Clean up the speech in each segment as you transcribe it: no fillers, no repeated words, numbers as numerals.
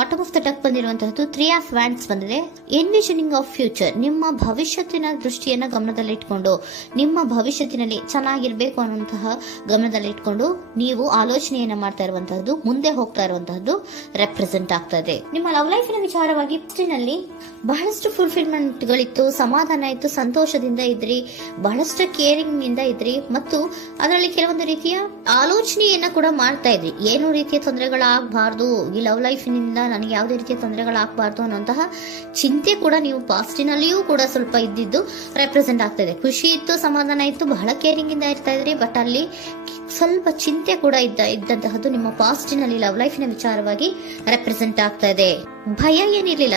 Bottom of the deck ಬಂದಿರುವಂತಹದ್ದು 3 of wands ಬಂದಿದೆ. Envisioning of future, ನಿಮ್ಮ ಭವಿಷ್ಯತ್ತಿನ ದೃಷ್ಟಿಯನ್ನ ಗಮನದಲ್ಲಿಟ್ಕೊಂಡು, ನಿಮ್ಮ ಭವಿಷ್ಯತ್ತಿನಲ್ಲಿ ಚೆನ್ನಾಗಿರ್ಬೇಕು ಅನ್ನುವಂತಹ ಗಮನದಲ್ಲಿಟ್ಕೊಂಡು ನೀವು ಆಲೋಚನೆಯನ್ನ ಮಾಡ್ತಾ ಇರುವಂತಹದ್ದು, ಮುಂದೆ ಹೋಗ್ತಾ ಇರುವಂತಹದ್ದು ರೆಪ್ರೆಸೆಂಟ್ ಆಗ್ತಾ ಇದೆ. ನಿಮ್ಮ ಲವ್ ಲೈಫಿನ ವಿಚಾರವಾಗಿ ನಲ್ಲಿ ಬಹಳಷ್ಟು ಫುಲ್ಫಿಲ್ಮೆಂಟ್ ಗಳಿತ್ತು, ಸಮಾಧಾನ ಇತ್ತು, ಸಂತೋಷದಿಂದ ಇದ್ರಿ, ಬಹಳಷ್ಟು ಕೇರಿಂಗ್ ಇಂದ ಇದ್ರಿ, ಮತ್ತು ಅದರಲ್ಲಿ ಕೆಲವೊಂದು ರೀತಿಯ ಆಲೋಚನೆಯನ್ನ ಕೂಡ ಮಾಡ್ತಾ ಇದ್ರಿ. ಏನು ರೀತಿಯ ತೊಂದರೆಗಳಾಗಬಾರ್ದು, ಈ ಲವ್ ಲೈಫಿನಿಂದ ನನಗೆ ಯಾವುದೇ ರೀತಿಯ ತೊಂದರೆಗಳಾಗಬಾರ್ದು ಅನ್ನುವಂತಹ ಚಿಂತೆ ಕೂಡ ನೀವು ಪಾಸ್ಟಿನಲ್ಲಿಯೂ ಕೂಡ ಸ್ವಲ್ಪ ಇದ್ದಿದ್ದು ರೆಪ್ರೆಸೆಂಟ್ ಆಗ್ತಾ ಇದೆ. ಖುಷಿ ಇತ್ತು, ಸಮಾಧಾನ ಇತ್ತು, ಬಹಳ ಕೇರಿಂಗ್ ಇಂದ ಇರ್ತಾ ಇದ್ರಿ, ಬಟ್ ಅಲ್ಲಿ ಸ್ವಲ್ಪ ಚಿಂತೆ ಕೂಡ ಇದ್ದಂತಹದ್ದು ನಿಮ್ಮ ಪಾಸ್ಟಿನಲ್ಲಿ ಲವ್ ಲೈಫಿನ ವಿಚಾರವಾಗಿ ರೆಪ್ರೆಸೆಂಟ್ ಆಗ್ತಾ ಇದೆ. ಭಯ ಏನಿರ್ಲಿಲ್ಲ,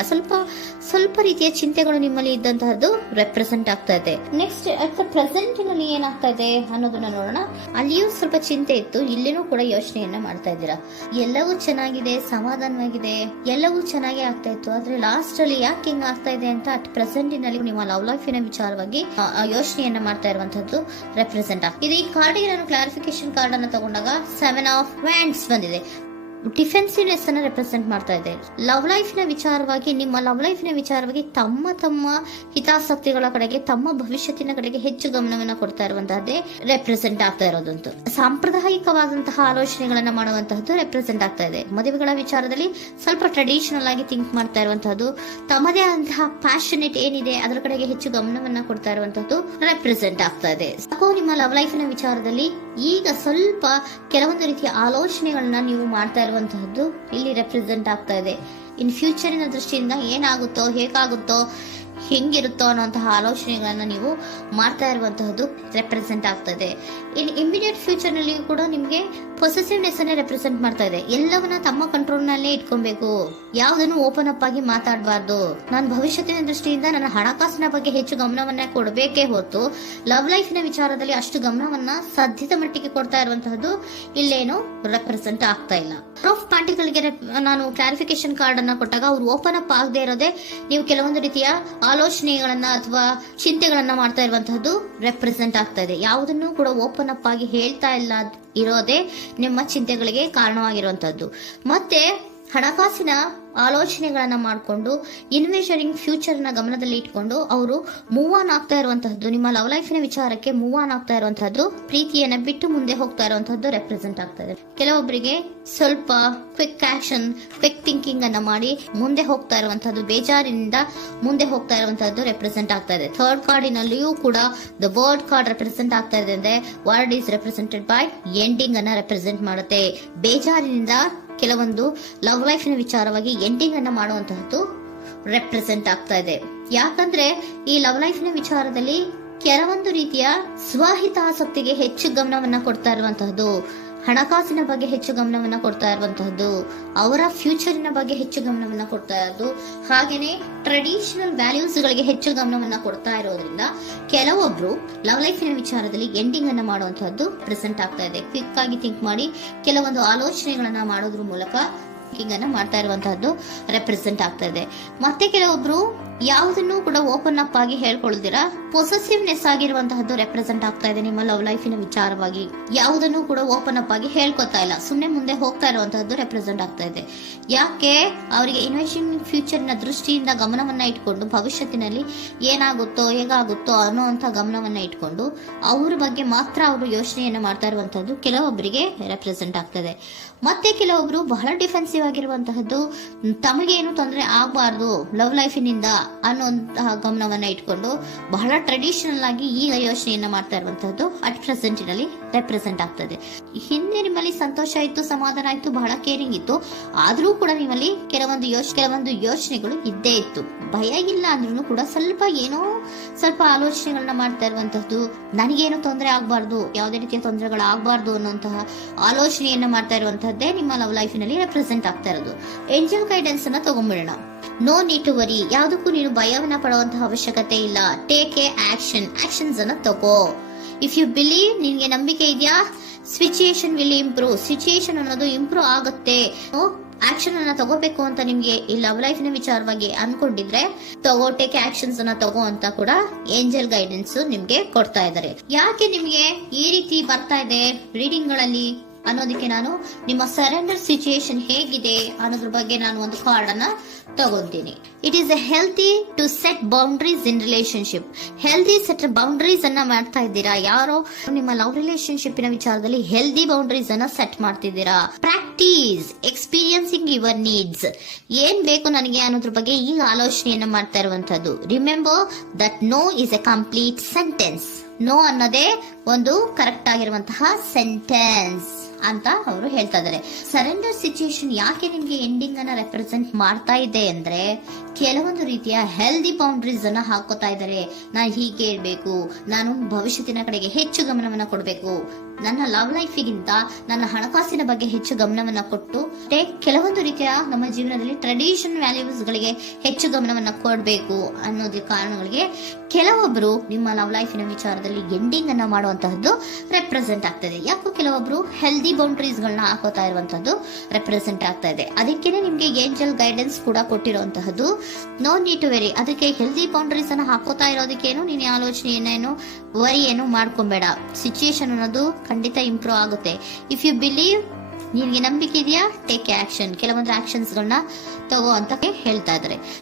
ಸ್ವಲ್ಪ ರೀತಿಯ ಚಿಂತೆಗಳು ನಿಮ್ಮಲ್ಲಿ ಇದ್ದಂತಹದ್ದು ರೆಪ್ರೆಸೆಂಟ್ ಆಗ್ತಾ ಇದೆ. ನೆಕ್ಸ್ಟ್ ಅಟ್ ದ ಪ್ರೆಸೆಂಟ್ ನಲ್ಲಿ ಏನಾಗ್ತಾ ಇದೆ ಅನ್ನೋದನ್ನ ನೋಡೋಣ. ಅಲ್ಲಿಯೂ ಸ್ವಲ್ಪ ಚಿಂತೆ ಇತ್ತು, ಇಲ್ಲಿನೂ ಕೂಡ ಯೋಚನೆಯನ್ನ ಮಾಡ್ತಾ ಇದ್ದೀರಾ. ಎಲ್ಲವೂ ಚೆನ್ನಾಗಿದೆ, ಸಮಾಧಾನವಾಗಿದೆ, ಎಲ್ಲವೂ ಚೆನ್ನಾಗಿ ಆಗ್ತಾ ಇತ್ತು, ಆದ್ರೆ ಲಾಸ್ಟ್ ಅಲ್ಲಿ ಯಾಕೆ ಹಿಂಗ್ ಆಗ್ತಾ ಇದೆ ಅಂತ ಅಟ್ ಪ್ರೆಸೆಂಟ್ ನಲ್ಲಿ ನಿಮ್ಮ ಲವ್ ಲೈಫಿನ ವಿಚಾರವಾಗಿ ಯೋಚನೆಯನ್ನ ಮಾಡ್ತಾ ಇರುವಂತದ್ದು ರೆಪ್ರೆಸೆಂಟ್ ಆಗ್ತದೆ. ಇದು ಈ ಕಾರ್ಡಿಗೆ ನಾನು ಕ್ಲಾರಿಫಿಕೇಶನ್ ಕಾರ್ಡ್ ಅನ್ನು ತಗೊಂಡಾಗ 7 ಆಫ್ ವ್ಯಾಂಡ್ಸ್ ಬಂದಿದೆ. ಡಿಫೆನ್ಸಿವ್ನೆಸ್ ಅನ್ನ ರೆಪ್ರೆಸೆಂಟ್ ಮಾಡ್ತಾ ಇದೆ. ಲವ್ ಲೈಫಿನ ವಿಚಾರವಾಗಿ, ನಿಮ್ಮ ಲವ್ ಲೈಫಿನ ವಿಚಾರವಾಗಿ ತಮ್ಮ ಹಿತಾಸಕ್ತಿಗಳ ಕಡೆಗೆ, ತಮ್ಮ ಭವಿಷ್ಯತ್ತಿನ ಕಡೆಗೆ ಹೆಚ್ಚು ಗಮನವನ್ನ ಕೊಡ್ತಾ ಇರುವಂತಹದ್ದೇ ರೆಪ್ರೆಸೆಂಟ್ ಆಗ್ತಾ ಇರೋದಂತೂ. ಸಾಂಪ್ರದಾಯಿಕವಾದಂತಹ ಆಲೋಚನೆಗಳನ್ನ ಮಾಡುವಂತಹದ್ದು ರೆಪ್ರೆಸೆಂಟ್ ಆಗ್ತಾ ಇದೆ. ಮದುವೆಗಳ ವಿಚಾರದಲ್ಲಿ ಸ್ವಲ್ಪ ಟ್ರೆಡಿಷನಲ್ ಆಗಿ ಥಿಂಕ್ ಮಾಡ್ತಾ ಇರುವಂತಹದ್ದು, ತಮ್ಮದೇ ಆದಂತಹ ಪ್ಯಾಷನೇಟ್ ಏನಿದೆ ಅದರ ಕಡೆಗೆ ಹೆಚ್ಚು ಗಮನವನ್ನ ಕೊಡ್ತಾ ಇರುವಂತಹದ್ದು ರೆಪ್ರೆಸೆಂಟ್ ಆಗ್ತಾ ಇದೆ. ನಿಮ್ಮ ಲವ್ ಲೈಫಿನ ವಿಚಾರದಲ್ಲಿ ಈಗ ಸ್ವಲ್ಪ ಕೆಲವೊಂದು ರೀತಿಯ ಆಲೋಚನೆಗಳನ್ನ ನೀವು ಮಾಡ್ತಾ ಇರುವಂತಹದ್ದು ಇಲ್ಲಿ ರೆಪ್ರೆಸೆಂಟ್ ಆಗ್ತಾ ಇದೆ. ಇನ್ ಫ್ಯೂಚರಿನ ದೃಷ್ಟಿಯಿಂದ ಏನಾಗುತ್ತೋ, ಹೇಗಾಗುತ್ತೋ, ಹೆಂಗಿರುತ್ತೋ ಅನ್ನುವಂತಹ ಆಲೋಚನೆಗಳನ್ನ ನೀವು ಮಾಡ್ತಾ ಇರುವಂತಹದ್ದು ರೆಪ್ರೆಸೆಂಟ್ ಆಗ್ತದೆ. ಇನ್ ಇಮಿಡಿಯೇಟ್ ಫ್ಯೂಚರ್ ನಲ್ಲಿ ಕೂಡ ನಿಮ್ಗೆ ಪೊಸೆಸಿವ್ನೆಸ್ ಅನ್ನ ರೆಪ್ರೆಸೆಂಟ್ ಮಾಡ್ತಾ ಇದೆ. ಎಲ್ಲವನ್ನ ತಮ್ಮ ಕಂಟ್ರೋಲ್ ನಲ್ಲೇ ಇಟ್ಕೊಬೇಕು, ಯಾವುದನ್ನು ಓಪನ್ ಅಪ್ ಆಗಿ ಮಾತಾಡಬಾರ್ದು. ನಾನು ಭವಿಷ್ಯತ್ತಿನ ದೃಷ್ಟಿಯಿಂದ ನನ್ನ ಹಣಕಾಸಿನ ಬಗ್ಗೆ ಹೆಚ್ಚು ಗಮನವನ್ನ ಕೊಡಬೇಕೇ ಹೊತ್ತು ಲವ್ ಲೈಫಿನ ವಿಚಾರದಲ್ಲಿ ಅಷ್ಟು ಗಮನವನ್ನ ಸಾಧ್ಯದ ಮಟ್ಟಿಗೆ ಕೊಡ್ತಾ ಇರುವಂತಹದ್ದು ಇಲ್ಲೇನು ರೆಪ್ರೆಸೆಂಟ್ ಆಗ್ತಾ ಇಲ್ಲ. ಆಫ್ ಪ್ಯಾಂಟಿಗಳಿಗೆ ನಾನು ಕ್ಲಾರಿಫಿಕೇಶನ್ ಕಾರ್ಡ್ ಅನ್ನ ಕೊಟ್ಟಾಗ ಅವ್ರು ಓಪನ್ ಅಪ್ ಆಗದೆ ಇರೋದೇ ನೀವು ಕೆಲವೊಂದು ರೀತಿಯ ಆಲೋಚನೆಗಳನ್ನ ಅಥವಾ ಚಿಂತೆಗಳನ್ನ ಮಾಡ್ತಾ ಇರುವಂತಹದ್ದು ರೆಪ್ರೆಸೆಂಟ್ ಆಗ್ತಾ ಇದೆ. ಯಾವುದನ್ನು ಕೂಡ ಓಪನ್ ಅಪ್ ಆಗಿ ಹೇಳ್ತಾ ಇಲ್ಲ ಇರೋದೇ ನಿಮ್ಮ ಚಿಂತೆಗಳಿಗೆ ಕಾರಣವಾಗಿರುವಂತಹದ್ದು. ಮತ್ತೆ ಹಣಕಾಸಿನ ಆಲೋಚನೆಗಳನ್ನ ಮಾಡಿಕೊಂಡು ಇನ್ವೆಸ್ಟರಿಂಗ್ ಫ್ಯೂಚರ್ ನ ಗಮನದಲ್ಲಿ ಇಟ್ಕೊಂಡು ಅವರು ಮೂವ್ ಆನ್ ಆಗ್ತಾ ಇರುವಂತಹದ್ದು, ನಿಮ್ಮ ಲವ್ ಲೈಫಿನ ವಿಚಾರಕ್ಕೆ ಮೂವ್ ಆನ್ ಆಗ್ತಾ ಇರುವಂತಹದ್ದು, ಪ್ರೀತಿಯನ್ನ ಬಿಟ್ಟು ಮುಂದೆ ಹೋಗ್ತಾ ಇರುವಂತಹದ್ದು ರೆಪ್ರೆಸೆಂಟ್ ಆಗ್ತಾ ಇದೆ. ಕೆಲವೊಬ್ಬರಿಗೆ ಸ್ವಲ್ಪ ಕ್ವಿಕ್ ಆಕ್ಷನ್, ಕ್ವಿಕ್ ಥಿಂಕಿಂಗ್ ಅನ್ನ ಮಾಡಿ ಮುಂದೆ ಹೋಗ್ತಾ ಇರುವಂತಹದ್ದು, ಬೇಜಾರಿನಿಂದ ಮುಂದೆ ಹೋಗ್ತಾ ಇರುವಂತಹದ್ದು ರೆಪ್ರೆಸೆಂಟ್ ಆಗ್ತಾ ಇದೆ. ಥರ್ಡ್ ಕಾರ್ಡಿನಲ್ಲಿಯೂ ಕೂಡ ದ ವರ್ಡ್ ಕಾರ್ಡ್ ರೆಪ್ರೆಸೆಂಟ್ ಆಗ್ತಾ ಇದೆ. ಅಂದ್ರೆ word is represented by ending ಅನ್ನ ರೆಪ್ರೆಸೆಂಟ್ ಮಾಡುತ್ತೆ. ಬೇಜಾರಿನಿಂದ ಕೆಲವೊಂದು ಲವ್ ಲೈಫಿನ ವಿಚಾರವಾಗಿ ಎಂಡಿಂಗ್ ಅನ್ನ ಮಾಡುವಂತಹದ್ದು ರೆಪ್ರೆಸೆಂಟ್ ಆಗ್ತಾ ಇದೆ. ಯಾಕಂದ್ರೆ ಈ ಲವ್ ಲೈಫಿನ ವಿಚಾರದಲ್ಲಿ ಕೆಲವೊಂದು ರೀತಿಯ ಸ್ವಹಿತಾಸಕ್ತಿಗೆ ಹೆಚ್ಚು ಗಮನವನ್ನ ಕೊಡ್ತಾ ಇರುವಂತಹದ್ದು, ಹಣಕಾಸಿನ ಬಗ್ಗೆ ಹೆಚ್ಚು ಗಮನವನ್ನ ಕೊಡ್ತಾ ಇರುವಂತಹದ್ದು, ಅವರ ಫ್ಯೂಚರಿನ ಬಗ್ಗೆ ಹೆಚ್ಚು ಗಮನವನ್ನ ಕೊಡ್ತಾ ಇರೋದು, ಹಾಗೇನೆ ಟ್ರೆಡಿಷನಲ್ ವ್ಯಾಲ್ಯೂಸ್ ಗಳಿಗೆ ಹೆಚ್ಚು ಗಮನವನ್ನ ಕೊಡ್ತಾ ಇರೋದ್ರಿಂದ ಕೆಲವೊಬ್ರು ಲವ್ ಲೈಫಿನ ವಿಚಾರದಲ್ಲಿ ಎಂಡಿಂಗ್ ಅನ್ನ ಮಾಡುವಂತಹದ್ದು ಪ್ರೆಸೆಂಟ್ ಆಗ್ತಾ ಇದೆ. ಕ್ವಿಕ್ ಆಗಿ ಥಿಂಕ್ ಮಾಡಿ ಕೆಲವೊಂದು ಆಲೋಚನೆಗಳನ್ನ ಮಾಡೋದ್ರ ಮೂಲಕ ಅನ್ನ ಮಾಡ್ತಾ ಇರುವಂತಹದ್ದು ರೆಪ್ರೆಸೆಂಟ್ ಆಗ್ತಾ ಇದೆ. ಮತ್ತೆ ಕೆಲವೊಬ್ರು ಯಾವುದನ್ನು ಕೂಡ ಓಪನ್ ಅಪ್ ಆಗಿ ಹೇಳ್ಕೊಳ್ದಿರಾ ಪೊಸೆಸಿವ್ನೆಸ್ ಆಗಿರುವಂತಹದ್ದು ರೆಪ್ರೆಸೆಂಟ್ ಆಗ್ತಾ ಇದೆ. ನಿಮ್ಮ ಲವ್ ಲೈಫಿನ ವಿಚಾರವಾಗಿ ಯಾವುದನ್ನು ಕೂಡ ಓಪನ್ ಅಪ್ ಆಗಿ ಹೇಳ್ಕೊತಾ ಇಲ್ಲ, ಸುಮ್ಮನೆ ಮುಂದೆ ಹೋಗ್ತಾ ಇರುವಂತಹದ್ದು ರೆಪ್ರೆಸೆಂಟ್ ಆಗ್ತಾ ಇದೆ. ಯಾಕೆ ಅವರಿಗೆ ಇನ್ವೆಸ್ಟಿಂಗ್ ಫ್ಯೂಚರ್ ನ ದೃಷ್ಟಿಯಿಂದ ಗಮನವನ್ನ ಇಟ್ಕೊಂಡು ಭವಿಷ್ಯತ್ತಿನಲ್ಲಿ ಏನಾಗುತ್ತೋ, ಹೇಗಾಗುತ್ತೋ ಅನ್ನೋಂತ ಗಮನವನ್ನ ಇಟ್ಕೊಂಡು ಅವ್ರ ಬಗ್ಗೆ ಮಾತ್ರ ಅವರು ಯೋಚನೆಯನ್ನ ಮಾಡ್ತಾ ಇರುವಂತಹದ್ದು ಕೆಲವೊಬ್ಬರಿಗೆ ರೆಪ್ರೆಸೆಂಟ್ ಆಗ್ತದೆ. ಮತ್ತೆ ಕೆಲವೊಬ್ರು ಬಹಳ ಡಿಫೆನ್ಸಿವ್ ಆಗಿರುವಂತಹದ್ದು, ತಮಗೇನು ತೊಂದರೆ ಆಗಬಾರ್ದು ಲವ್ ಲೈಫಿನಿಂದ ಅನ್ನುವಂತಹ ಗಮನವನ್ನ ಇಟ್ಕೊಂಡು ಬಹಳ ಟ್ರೆಡಿಷನಲ್ ಆಗಿ ಈಗ ಯೋಚನೆಯನ್ನ ಮಾಡ್ತಾ ಇರುವಂತಹದ್ದು ಅಟ್ ಪ್ರೆಸೆಂಟ್ ನಲ್ಲಿ ರೆಪ್ರೆಸೆಂಟ್ ಆಗ್ತದೆ. ಹಿಂದೆ ನಿಮ್ಮಲ್ಲಿ ಸಂತೋಷ ಇತ್ತು, ಸಮಾಧಾನ ಇತ್ತು, ಬಹಳ ಕೇರಿಂಗ್ ಇತ್ತು, ಆದ್ರೂ ಕೂಡ ನಿಮ್ಮಲ್ಲಿ ಕೆಲವೊಂದು ಯೋಚನೆಗಳು ಇದ್ದೇ ಇತ್ತು. ಭಯ ಇಲ್ಲ ಅಂದ್ರೂ ಕೂಡ ಸ್ವಲ್ಪ ಆಲೋಚನೆಗಳನ್ನ ಮಾಡ್ತಾ ಇರುವಂತಹದ್ದು, ನನಗೇನು ತೊಂದರೆ ಆಗಬಾರ್ದು, ಯಾವುದೇ ರೀತಿಯ ತೊಂದರೆಗಳು ಆಗಬಾರ್ದು ಅನ್ನುವಂತಹ ಆಲೋಚನೆಯನ್ನ ಮಾಡ್ತಾ ಇರುವಂತಹದ್ದೇ ನಿಮ್ಮ ಲವ್ ಲೈಫಿನಲ್ಲಿ ರೆಪ್ರೆಸೆಂಟ್ ಆಗ್ತಾ ಇರೋದು. ಏಂಜಲ್ ಗೈಡೆನ್ಸ್ ಅನ್ನ ತಗೊಂಡ್ಬಿಡೋಣ. ನೋ ನೀಡ್ ಟು ವರಿ, ಯಾವುದಕ್ಕೂ ನೀನು ಭಯವನ್ನ ಪಡುವಂತಹ ಅವಶ್ಯಕತೆ ಇಲ್ಲ. ಟೇಕ್ ಎ ಆಕ್ಷನ್ಸ್ ಅನ್ನ ತಗೋ. ಇಫ್ ಯು ಬಿಲೀವ್, ನಿನ್ಗೆ ನಂಬಿಕೆ ಇದೆಯಾ, ಸಿಚುಯೇಷನ್ ವಿಲ್ ಇಂಪ್ರೂವ್, ಸಿಚುಯೇಷನ್ ಅನ್ನೋದು ಇಂಪ್ರೂವ್ ಆಗುತ್ತೆ. ಆಕ್ಷನ್ ಅನ್ನ ತಗೋಬೇಕು ಅಂತ ನಿಮ್ಗೆ ಈ ಲವ್ ಲೈಫ್ ನ ವಿಚಾರವಾಗಿ ಅನ್ಕೊಂಡಿದ್ರೆ ಟೇಕ್ ಆಕ್ಷನ್ಸ್ ಅನ್ನ ತಗೋ ಅಂತ ಕೂಡ ಏಂಜಲ್ ಗೈಡೆನ್ಸ್ ನಿಮ್ಗೆ ಕೊಡ್ತಾ ಇದ್ದಾರೆ. ಯಾಕೆ ನಿಮ್ಗೆ ಈ ರೀತಿ ಬರ್ತಾ ಇದೆ ರೀಡಿಂಗ್ ಗಳಲ್ಲಿ ಅನ್ನೋದಕ್ಕೆ ನಾನು ನಿಮ್ಮ ಸರೆಂಡರ್ ಸಿಚುಯೇಷನ್ ಹೇಗಿದೆ ಅನ್ನೋದ್ರ ಬಗ್ಗೆ ನಾನು ಒಂದು ಕಾರ್ಡ್ ಅನ್ನ ತಗೊಂತೀನಿ. It is a healthy to set boundaries in relationship. Healthy set boundaries ಅನ್ನ ಮಾಡ್ತಾ ಇದ್ದೀರಾ? ಯಾರೋ ನಿಮ್ಮ ಲವ್ ರಿಲೇಶನ್ಶಿಪ್ ನ ವಿಚಾರದಲ್ಲಿ ಹೆಲ್ದಿ ಬೌಂಡ್ರೀಸ್ ಅನ್ನ ಸೆಟ್ ಮಾಡ್ತಿದ್ದೀರಾ? Practice experiencing your needs. ಏನ್ ಬೇಕು ನನಗೆ ಅನ್ನೋದ್ರ ಬಗ್ಗೆ ಈಗ ಆಲೋಚನೆಯನ್ನ ಮಾಡ್ತಾ ಇರುವಂತದ್ದು. Remember that no is a complete sentence. No ಅನ್ನೋದೇ ಒಂದು ಕರೆಕ್ಟ್ ಆಗಿರುವಂತಹ ಸೆಂಟೆನ್ಸ್ ಅಂತ ಅವರು ಹೇಳ್ತಾ ಇದ್ದಾರೆ. ಸರೆಂಡರ್ ಸಿಚುಯೇಷನ್ ಯಾಕೆ ನಿಮ್ಗೆ ಎಂಡಿಂಗ್ ಅನ್ನ ರೆಪ್ರೆಸೆಂಟ್ ಮಾಡ್ತಾ ಇದೆ ಅಂದ್ರೆ, ಕೆಲವೊಂದು ರೀತಿಯ ಹೆಲ್ದಿ ಬೌಂಡ್ರೀಸ್ ಅನ್ನ ಹಾಕೋತಾ ಇದ್ದಾರೆ. ನಾನು ಹೀಗೆ ಇರ್ಬೇಕು, ನಾನು ಭವಿಷ್ಯತ್ತಿನ ಕಡೆಗೆ ಹೆಚ್ಚು ಗಮನವನ್ನ ಕೊಡಬೇಕು, ನನ್ನ ಲವ್ ಲೈಫಿಗಿಂತ ನನ್ನ ಹಣಕಾಸಿನ ಬಗ್ಗೆ ಹೆಚ್ಚು ಗಮನವನ್ನ ಕೊಟ್ಟು ಕೆಲವೊಂದು ರೀತಿಯ ನಮ್ಮ ಜೀವನದಲ್ಲಿ ಟ್ರೆಡಿಷನ್ ವ್ಯಾಲ್ಯೂಸ್ ಗಳಿಗೆ ಹೆಚ್ಚು ಗಮನವನ್ನ ಕೊಡಬೇಕು ಅನ್ನೋದ್ರ ಕಾರಣಗಳಿಗೆ ಕೆಲವೊಬ್ರು ನಿಮ್ಮ ಲವ್ ಲೈಫಿನ ವಿಚಾರದಲ್ಲಿ ಎಂಡಿಂಗ್ ಅನ್ನ ಮಾಡುವಂತಹದ್ದು ರೆಪ್ರೆಸೆಂಟ್ ಆಗ್ತದೆ. ಯಾಕೋ ಕೆಲವೊಬ್ರು ಹೆಲ್ದಿ ಬೌಂಡ್ರೀಸ್ ಗಳನ್ನ ಹಾಕೋತಾ ಇರುವಂತಹದ್ದು ರೆಪ್ರೆಸೆಂಟ್ ಆಗ್ತಾ ಇದೆ. ಅದಕ್ಕೇನೆ ನಿಮ್ಗೆ ಏಂಜಲ್ ಗೈಡೆನ್ಸ್ ಕೂಡ ಕೊಟ್ಟಿರುವಂತಹದ್ದು. No need to worry. ಅದಕ್ಕೆ ಹೆಲ್ದಿ ಬೌಂಡ್ರೀಸ್ ಅನ್ನ ಹಾಕೋತಾ ಇರೋದಕ್ಕೇನು ನೀನು ಆಲೋಚನೆಯನ್ನೇನು ವರಿ ಏನು ಮಾಡ್ಕೊಂಬೇಡ. ಸಿಚುಯೇಷನ್ ಅನ್ನೋದು ಖಂಡಿತ ಇಂಪ್ರೂವ್ ಆಗುತ್ತೆ. ಇಫ್ ಯು ಬಿಲೀವ್, ನಿನ್ಗೆ ನಂಬಿಕೆ ಇದೆಯಾ, ಟೇಕ್ ಆಕ್ಷನ್. ಕೆಲವೊಂದು ಆಕ್ಷನ್ಸ್ ಗಳನ್ನ ತಗೋ ಅಂತ ಹೇಳ್ತಾ ಇದ್ದಾರೆ.